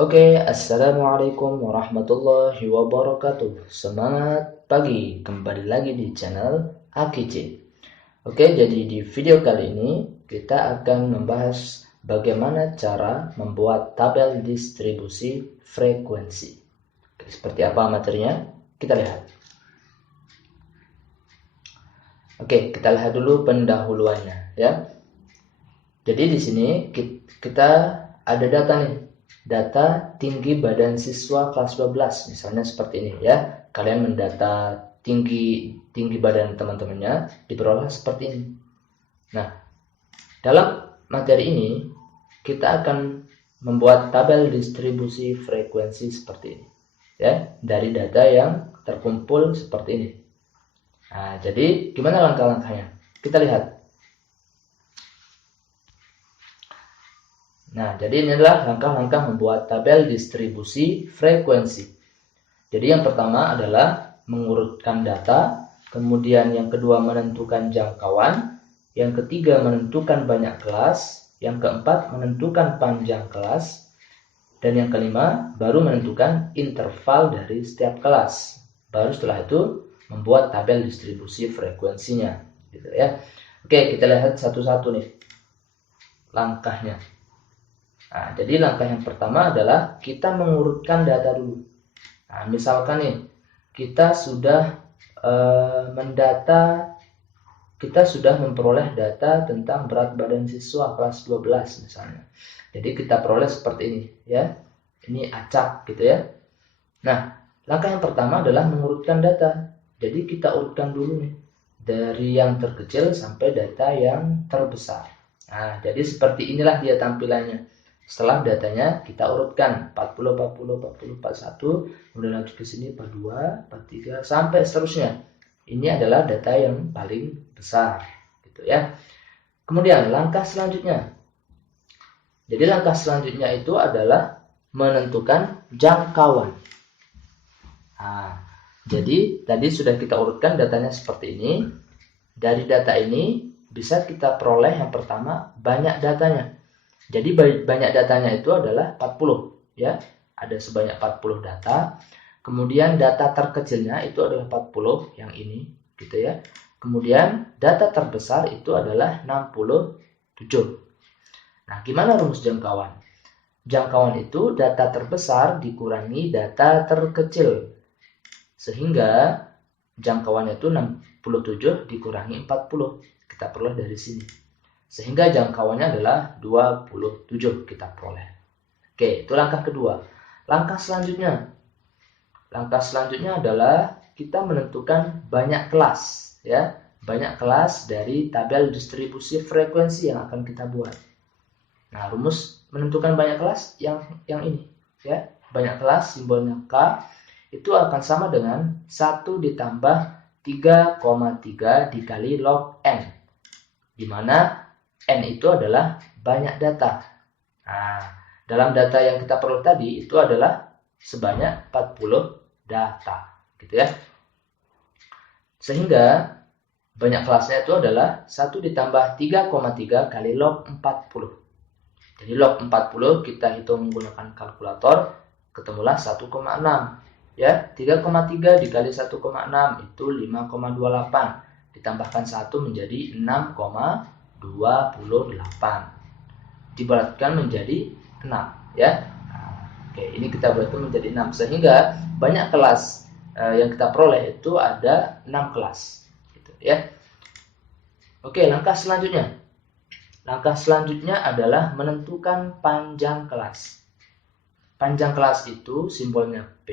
Assalamualaikum warahmatullahi wabarakatuh. Semangat pagi, kembali lagi di channel AKC. Jadi di video kali ini kita akan membahas bagaimana cara membuat tabel distribusi frekuensi. Seperti apa materinya? Kita lihat. Kita lihat dulu pendahuluannya ya. Jadi di sini kita ada data nih. Data tinggi badan siswa kelas 12 misalnya seperti ini ya. Kalian mendata tinggi badan teman-temannya diperoleh seperti ini. Nah, dalam materi ini kita akan membuat tabel distribusi frekuensi seperti ini ya, dari data yang terkumpul seperti ini. Nah, jadi gimana langkah-langkahnya? Kita lihat. Nah, jadi ini adalah langkah-langkah membuat tabel distribusi frekuensi. Jadi yang pertama adalah mengurutkan data, kemudian yang kedua menentukan jangkauan, yang ketiga menentukan banyak kelas, yang keempat menentukan panjang kelas, dan yang kelima baru menentukan interval dari setiap kelas. Baru setelah itu membuat tabel distribusi frekuensinya, gitu ya. Kita lihat satu-satu nih langkahnya. Nah, jadi langkah yang pertama adalah kita mengurutkan data dulu. Nah, misalkan nih, kita sudah memperoleh data tentang berat badan siswa kelas 12 misalnya. Jadi kita peroleh seperti ini ya. Ini acak gitu ya. Nah, langkah yang pertama adalah mengurutkan data. Jadi kita urutkan dulu nih dari yang terkecil sampai data yang terbesar. Nah, jadi seperti inilah dia tampilannya. Setelah datanya kita urutkan 40, 40, 40, 41, kemudian lanjut ke sini 42, 43 sampai seterusnya. Ini adalah data yang paling besar, gitu ya. Kemudian langkah selanjutnya. Jadi langkah selanjutnya itu adalah menentukan jangkauan. Nah, jadi tadi sudah kita urutkan datanya seperti ini. Dari data ini bisa kita peroleh yang pertama banyak datanya. Jadi banyak datanya itu adalah 40 ya. Ada sebanyak 40 data. Kemudian data terkecilnya itu adalah 40 yang ini gitu ya. Kemudian data terbesar itu adalah 67. Nah, gimana rumus jangkauan? Jangkauan itu data terbesar dikurangi data terkecil. Sehingga jangkauannya itu 67 dikurangi 40. Kita peroleh dari sini. Sehingga jangkauannya adalah 27 kita peroleh. Itu langkah kedua. Langkah selanjutnya adalah kita menentukan banyak kelas ya. Banyak kelas dari tabel distribusi frekuensi yang akan kita buat. Nah, rumus menentukan banyak kelas yang ini ya. Banyak kelas simbolnya K itu akan sama dengan 1 ditambah 3,3 dikali log N. Di mana N itu adalah banyak data. Nah, dalam data yang kita perlu tadi itu adalah sebanyak 40 data, gitu ya. Sehingga banyak kelasnya itu adalah 1 ditambah 3,3 kali log 40. Jadi log 40 kita hitung menggunakan kalkulator, ketemulah 1,6. Ya, 3,3 dikali 1,6 itu 5,28. Ditambahkan 1 menjadi 6,28 dibulatkan menjadi 6 ya. Ini kita bulatkan menjadi 6 sehingga banyak kelas yang kita peroleh itu ada 6 kelas gitu ya. Langkah selanjutnya adalah menentukan panjang kelas. Panjang kelas itu simbolnya P,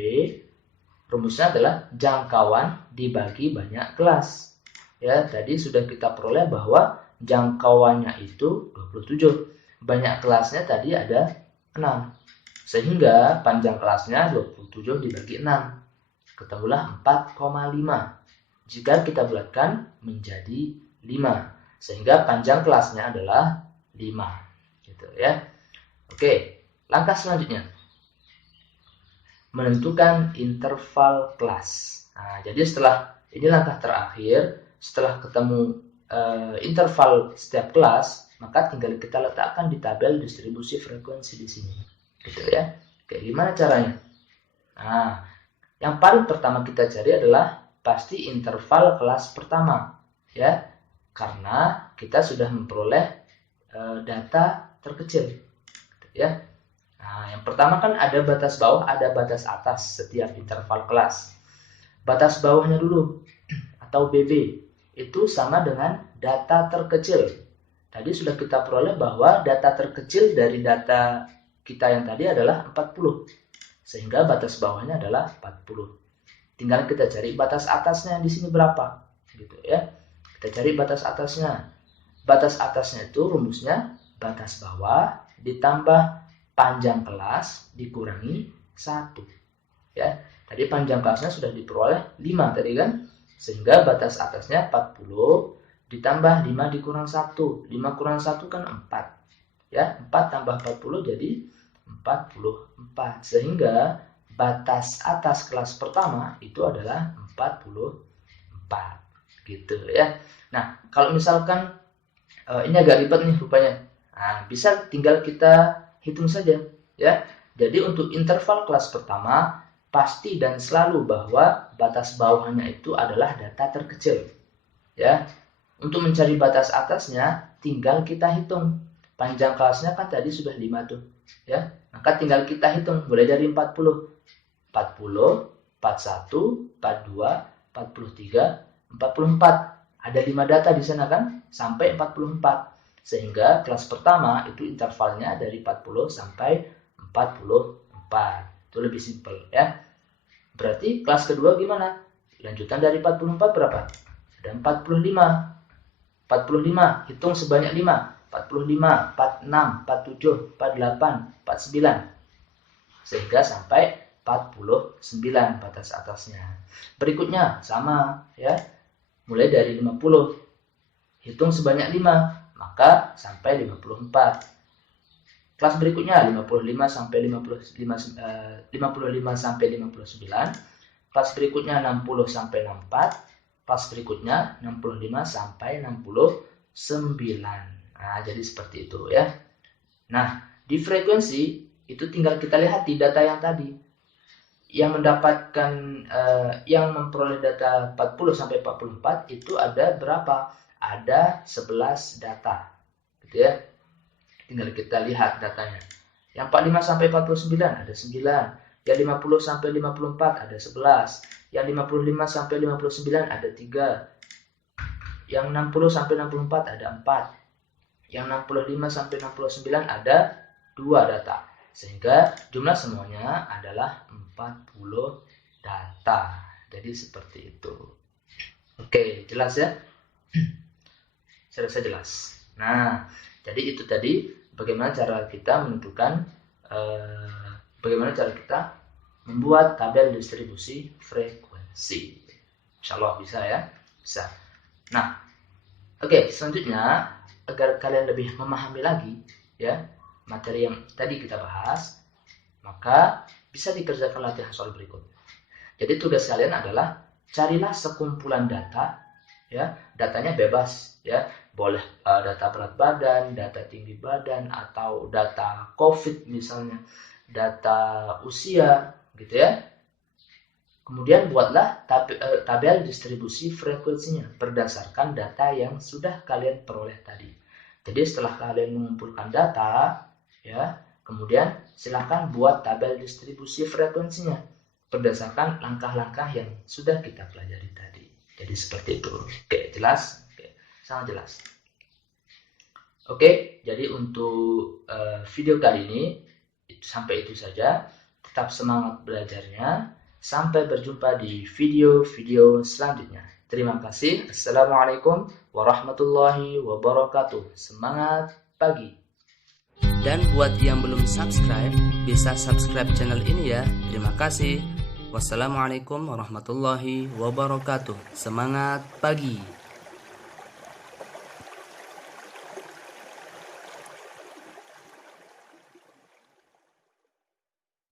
rumusnya adalah jangkauan dibagi banyak kelas. Ya, tadi sudah kita peroleh bahwa jangkauannya itu 27. Banyak kelasnya tadi ada 6. Sehingga panjang kelasnya 27 dibagi 6. Ketemulah 4,5. Jika kita bulatkan menjadi 5. Sehingga panjang kelasnya adalah 5. Gitu ya. Langkah selanjutnya. Menentukan interval kelas. Nah, jadi setelah ini langkah terakhir, setelah ketemu interval setiap kelas, maka tinggal kita letakkan di tabel distribusi frekuensi di sini, gitu ya. Oke, gimana caranya? Nah, yang paling pertama kita cari adalah pasti interval kelas pertama, ya, karena kita sudah memperoleh data terkecil, ya. Nah, yang pertama kan ada batas bawah, ada batas atas setiap interval kelas. Batas bawahnya dulu atau BB itu sama dengan data terkecil. Tadi sudah kita peroleh bahwa data terkecil dari data kita yang tadi adalah 40. Sehingga batas bawahnya adalah 40. Tinggal kita cari batas atasnya di sini berapa, gitu ya. Kita cari batas atasnya. Batas atasnya itu rumusnya batas bawah ditambah panjang kelas dikurangi 1. Ya. Tadi panjang kelasnya sudah diperoleh 5 tadi kan. Sehingga batas atasnya 40 ditambah 5 dikurang 1. 5 kurang 1 kan 4. Ya, 4 tambah 40 jadi 44. Sehingga batas atas kelas pertama itu adalah 44. Gitu ya. Nah, kalau misalkan ini agak ribet nih rupanya. Nah, bisa tinggal kita hitung saja ya. Jadi untuk interval kelas pertama pasti dan selalu bahwa batas bawahnya itu adalah data terkecil. Ya. Untuk mencari batas atasnya tinggal kita hitung. Panjang kelasnya kan tadi sudah 5 tuh, ya. Maka tinggal kita hitung mulai dari 40. 40, 41, 42, 43, 44. Ada 5 data di sana kan sampai 44. Sehingga kelas pertama itu intervalnya dari 40 sampai 44. Itu lebih simpel ya. Berarti kelas kedua gimana? Lanjutan dari 44 berapa? Ada 45. 45, hitung sebanyak 5. 45, 46, 47, 48, 49. Sehingga sampai 49 batas atasnya. Berikutnya sama ya. Mulai dari 50. Hitung sebanyak 5, maka sampai 54. Kelas berikutnya 55 sampai 55 sampai 59. Kelas berikutnya 60 sampai 64. Kelas berikutnya 65 sampai 69. Nah, jadi seperti itu ya. Nah, di frekuensi itu tinggal kita lihat di data yang tadi. Yang mendapatkan yang memperoleh data 40 sampai 44 itu ada berapa? Ada 11 data. Gitu ya. Tinggal kita lihat datanya. Yang 45 sampai 49 ada 9. Yang 50 sampai 54 ada 11. Yang 55 sampai 59 ada 3. Yang 60 sampai 64 ada 4. Yang 65 sampai 69 ada 2 data. Sehingga jumlah semuanya adalah 40 data. Jadi seperti itu. Oke, jelas ya? Saya rasa jelas. Nah, jadi itu tadi bagaimana cara kita menentukan bagaimana cara kita membuat tabel distribusi frekuensi. Insya Allah bisa ya? Bisa. Nah, oke, selanjutnya agar kalian lebih memahami lagi ya materi yang tadi kita bahas, maka bisa dikerjakan latihan soal berikut. Jadi tugas kalian adalah carilah sekumpulan data ya, datanya bebas ya. Boleh data berat badan, data tinggi badan, atau data COVID misalnya, data usia gitu ya. Kemudian buatlah tabel distribusi frekuensinya berdasarkan data yang sudah kalian peroleh tadi. Jadi setelah kalian mengumpulkan data, ya, kemudian silakan buat tabel distribusi frekuensinya berdasarkan langkah-langkah yang sudah kita pelajari tadi. Jadi seperti itu. Oke, jelas? Oke, sangat jelas. Oke, jadi untuk video kali ini sampai itu saja. Tetap semangat belajarnya. Sampai berjumpa di video-video selanjutnya. Terima kasih. Assalamualaikum warahmatullahi wabarakatuh. Semangat pagi. Dan buat yang belum subscribe, bisa subscribe channel ini ya. Terima kasih. Wassalamualaikum warahmatullahi wabarakatuh. Semangat pagi.